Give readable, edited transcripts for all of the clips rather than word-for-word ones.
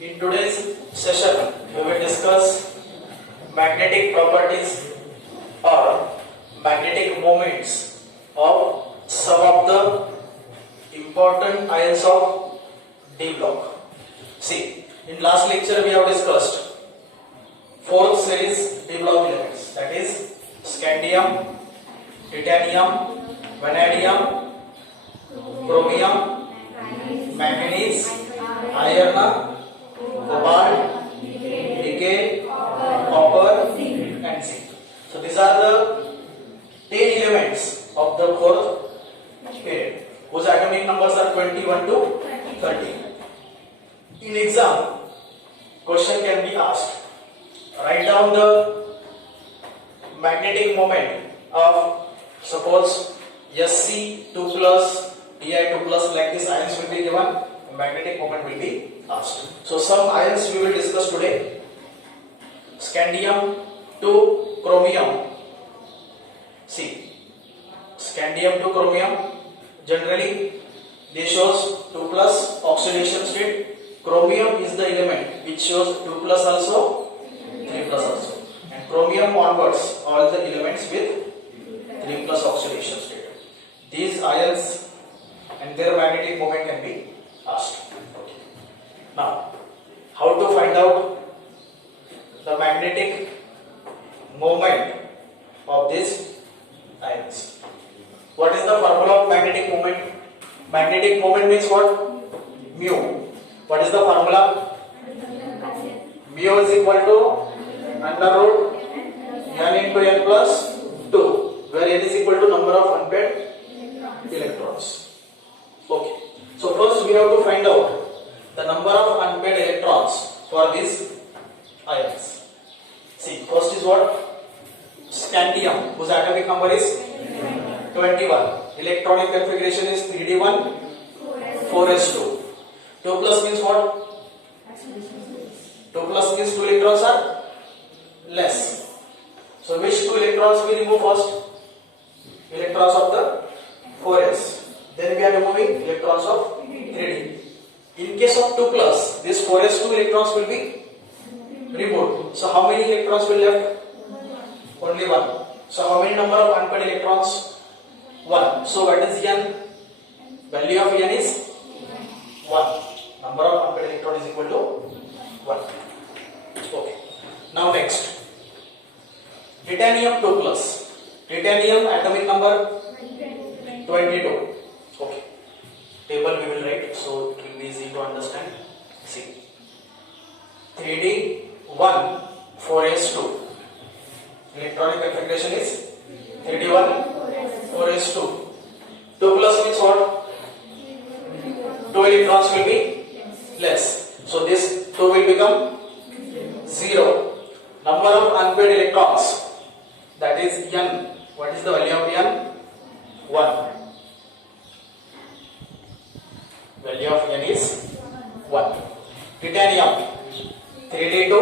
In today's session, we will discuss magnetic properties or magnetic moments of some of the important ions of D block. See, in last lecture we have discussed four series D block elements, that is scandium, titanium, vanadium, chromium, manganese, iron, cobalt, nickel, copper and zinc. So these are the 10 elements of the fourth period whose atomic numbers are 21 to 30. In exam, question can be asked. Write down the magnetic moment of, suppose, SC 2 plus, Di 2 plus, like this ions will be given, magnetic moment will be asked. So some ions we will discuss today. Scandium to chromium. See, scandium to chromium, generally they shows 2 plus oxidation state. Chromium is the element which shows 2 plus also, 3 plus also, and chromium onwards all the elements with 3 plus oxidation state. These ions and their magnetic moment can be asked. Now, how to find out the magnetic moment of these ions? What is the formula of magnetic moment? Magnetic moment means what? Mu. What is the formula? Mu is equal to under root n into n plus 2, where n is equal to number of unpaired electrons. Okay. So first we have to find out the number of unpaired electrons for these ions. See, first is what? Scandium, whose atomic number is 21. Electronic configuration is 3d1 4s2. 2 plus means what? 2 plus means 2 electrons are less. So which 2 electrons we remove first? Electrons of the 4s. Then we are removing electrons of 3d. In case of 2 plus, this 4s2 electrons will be removed. So how many electrons will left? Only 1. So how many number of unpaired electrons? 1. So what is n? Value of n is 1. Number of unpaired electrons is equal to 1. Okay. Now next, titanium 2 plus. Titanium atomic number 22. Okay. Table we will write so it will be easy to understand. See, 3d1 4s2. Electronic configuration is 3d1 4s2. 2 plus means what? 2 electrons will be less. So this 2 will become 0. Number of unpaired electrons, that is n. What is the value of n? 1. Value of n is 1. Titanium 3d2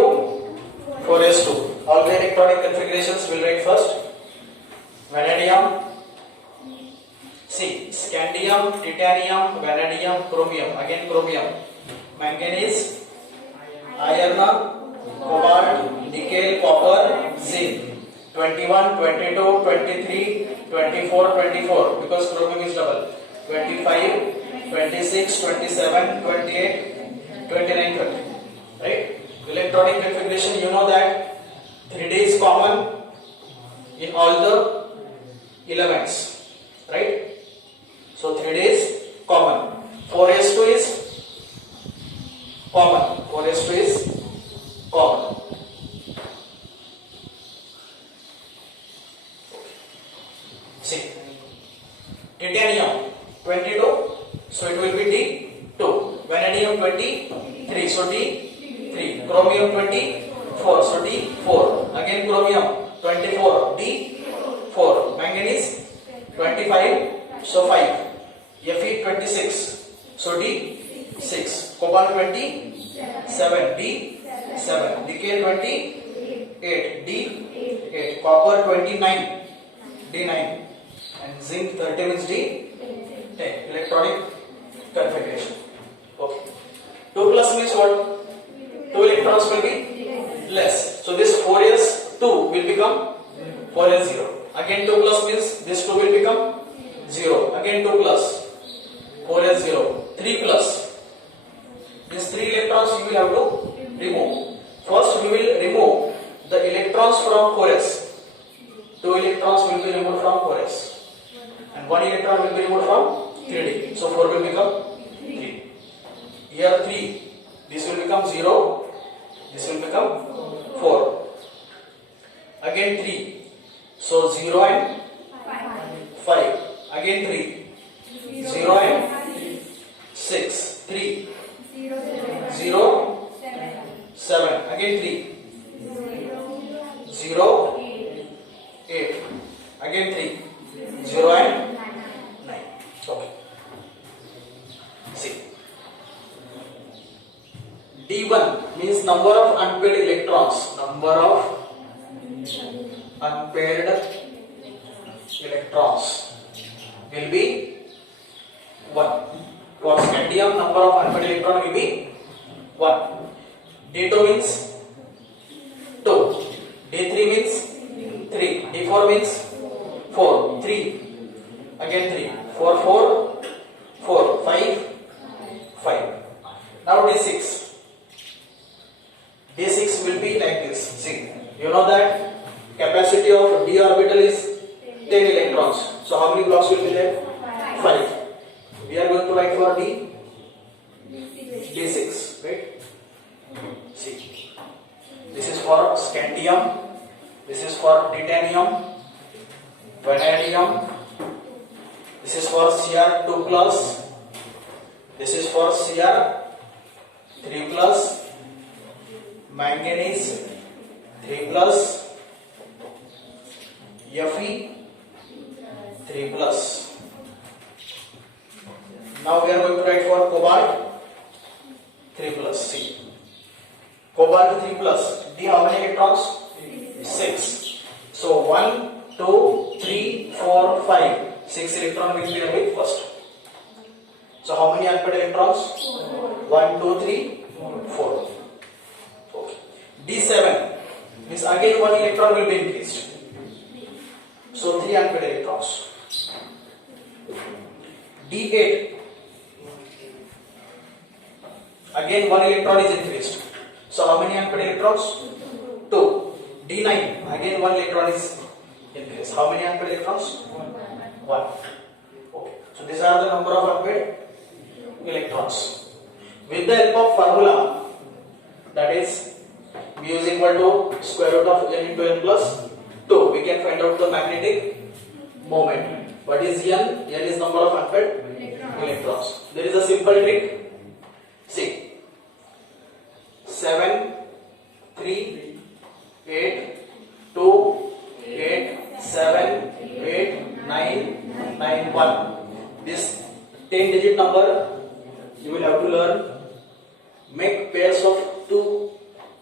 4s2. All the electronic configurations will write first. Vanadium. See, scandium, titanium, vanadium, chromium. Again chromium. Manganese, iron, cobalt, nickel, copper, zinc. 21, 22, 23, 24, 24. Because chromium is double. 25, 26, 27, 28, 29, 30. Right? Electronic configuration, you know that 3D is common in all the elements. Right? So 3D is common. 4s2 is common. 4s2 is common. See, titanium 22, so it will be D2. Vanadium 23, so D3. Chromium 24, so D4. Again chromium 24, D4. Manganese 25, so 5. Fe 26, so D6. Cobalt 27, D7. Nickel 28, D8. Copper 29, D9. And zinc 30 means D10. Electronic configuration. Okay. 2 plus plus means what? 2 electrons will be less. So this 4s 2 will become 4s 0. Again 2 plus means this 2 will become 0. Again 2 plus 4s 0. 3 plus. These 3 electrons you will have to remove. First we will remove the electrons from 4s. 2 electrons will be removed from 4s. And 1 electron will be removed from 3d. So 4 will become 3. Here 3. This will become 0. This will become 4. Again 3. So 0 and 5. Again 3. 0 and 6. 3. 0. 7. Again 3. 0. 8. Again 3. 0 and 9. Okay. See. D1 means number of unpaired electrons. Number of unpaired electrons will be 1. For scandium, number of unpaired electrons will be 1. D2 means 2. D3 means 3. D4 means 4. 3. Again 3. 4, 4, 4. 5, 5. Now D6. D6 will be like this. See, you know that capacity of d orbital is 10 electrons. So how many blocks will be there? 5. We are going to write for D6, right? See, this is for scandium, this is for titanium, vanadium, this is for Cr2 plus, this is for Cr3 plus, manganese 3 plus, Fe 3 plus. Now we are going to write for cobalt 3 plus. See, cobalt 3 plus. D how many electrons? 6. So 1, 2, 3, 4, 5. 6 electron will be there with first. So how many unpaired electrons? 1, 2, 3, 4. Okay. D7 means again 1 electron will be increased. So 3 unpaired electrons. D8 again 1 electron is increased. So how many unpaired electrons? 2. D9 again 1 electron is increased. How many unpaired electrons? 1. Okay. So these are the number of unpaired electrons. With the help of formula, that is mu is equal to square root of n into n plus 2, we can find out the magnetic moment. What is n? N is number of unpaired electrons. There is a simple trick. See, 7, 3, 8, 2, 8, 7, 8, 9, 9, 1. This 10-digit number you will have to learn. Make pairs of 2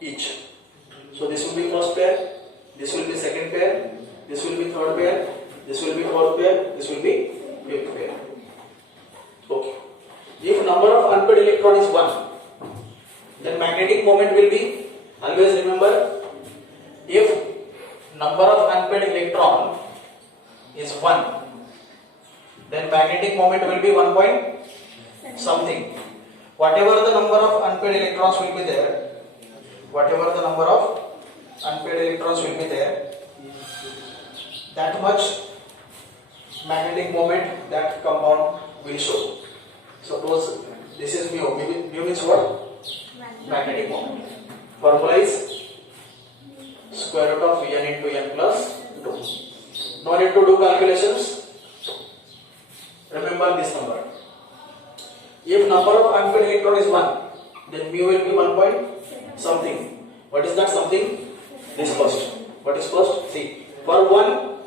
each. So this will be first pair, this will be second pair, this will be third pair, this will be fourth pair, this will be fifth pair. Okay. If number of unpaired electron is 1, then magnetic moment will be, always remember, if number of unpaired electron is 1, then magnetic moment will be 1 point something. Whatever the number of unpaired electrons will be there, that much magnetic moment that compound will show. Suppose this is mu. Mu means what? Magnetic moment. Formula is square root of n into n plus 2. No need to do calculations. Remember this number. If number of unpaired electron is 1, then mu will be 1 point something. What is that something? This first. What is first? See, for 1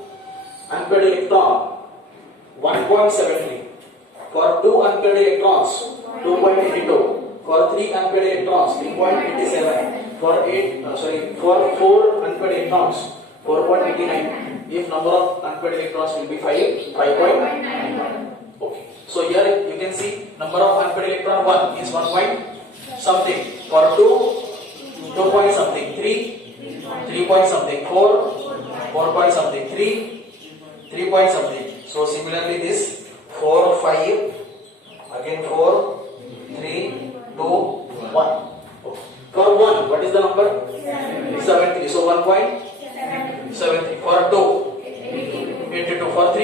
unpaired electron, 1.73. For 2 unpaired electrons, 2.82. For 3 unpaired electrons, 3.87. For 4 unpaired electrons, 4.89. If number of unpaired electrons will be 5.91. Okay. So here you can see number of unpaired electron 1 is 1.7. something, for 2, 2 point something, 3, 3 point something, 4, 4 point something, 3, 3 point something. So similarly this 4, 5, again 4, 3, 2, 1. For 1, what is the number? 73. So 1.73. For 2, 82. For 3,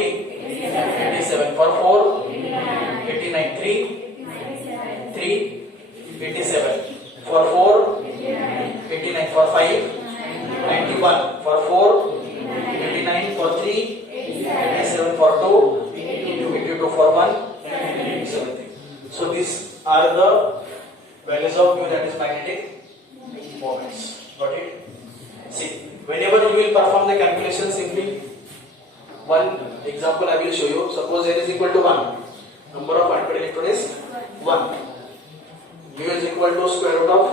87. For 4, 89. 3, 87. For 4, 89. For 5, 91. For 4, 89. For 3, 87. For 2, 82. For 1, 70. So these are the values of mu, that is magnetic moments. Got it? See, whenever you will perform the calculation, simply one example I will show you. Suppose n is equal to 1. Number of unpaired electron is 1. Mu is equal to square root of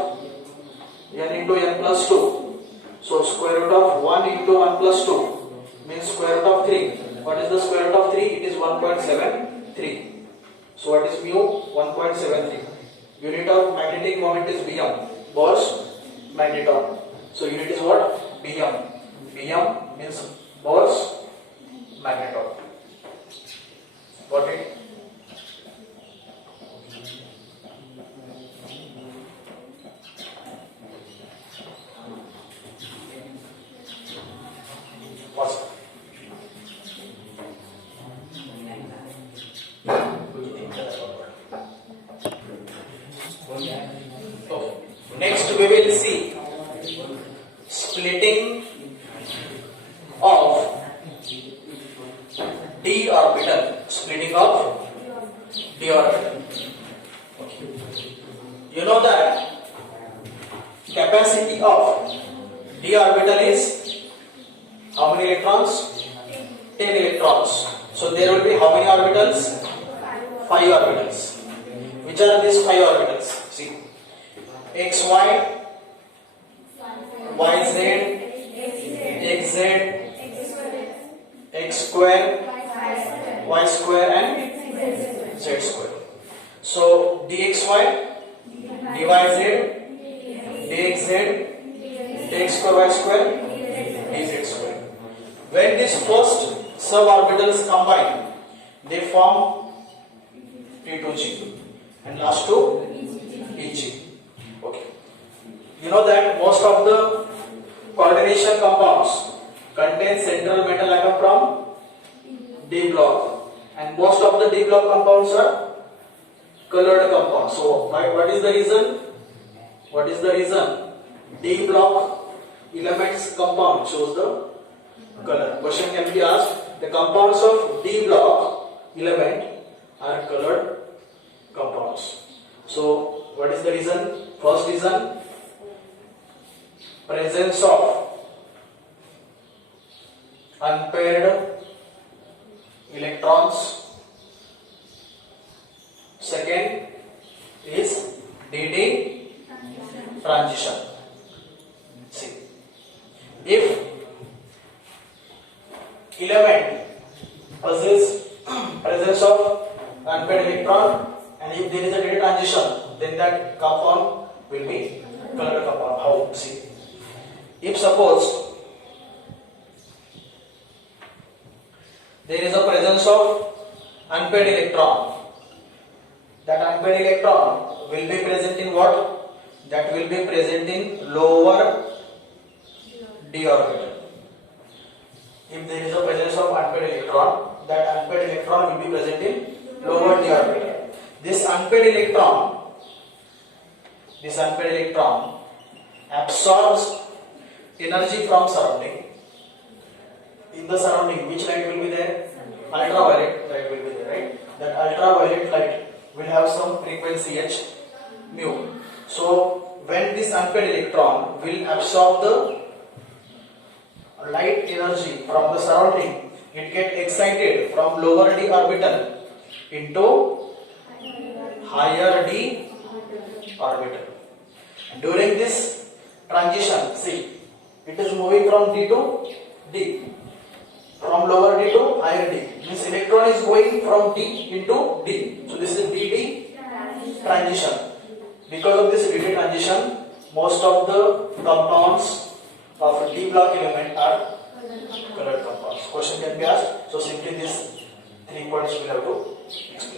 n into n plus 2. So square root of 1 into 1 plus 2 means square root of 3. What is the square root of 3? It is 1.73. So what is mu? 1.73. Unit of magnetic moment is Bm, Bohr's magneton. So unit is what? Bm. Bm means Bohr's magneton. Got it? What's next we will see splitting of d orbital. Splitting of d orbital. You know that capacity of d orbital is how many electrons? 10 electrons. So there will be how many orbitals? 5 orbitals. Which are these 5 orbitals? See, xy, yz, xz, x square, y square and z square. So dxy, dyz, dxz, dx square, y square, dz square. When these first suborbitals combine, they form T2G and last two EG. Okay. You know that most of the coordination compounds contain central metal atom from D block, and most of the D block compounds are colored compounds. So what is the reason? What is the reason? D block elements compound shows the color. Question can be asked. The compounds of D block element are colored compounds. So what is the reason? First reason, presence of unpaired electrons. Second is DD transition. See, if element possesses presence of unpaired electron and if there is a DD transition, then that compound will be colored compound. How? See, if suppose there is a presence of unpaired electron, that unpaired electron will be present in what? That will be present in lower d orbital. If there is a presence of unpaired electron, that unpaired electron will be present in lower d orbital. This unpaired electron absorbs energy from surrounding. In the surrounding, which light will be there? Ultraviolet light will be there, right? That ultraviolet light will have some frequency h mu. So when this unpaired electron will absorb the light energy from the surrounding, it gets excited from lower d orbital into higher d orbital. During this transition, see, it is moving from d to d, from lower d to higher d. This electron is going from d into d. So this is dd transition. Because of this DD transition, most of the compounds of D block element are colored compounds. Question can be asked. So simply these 3 points we have to explain.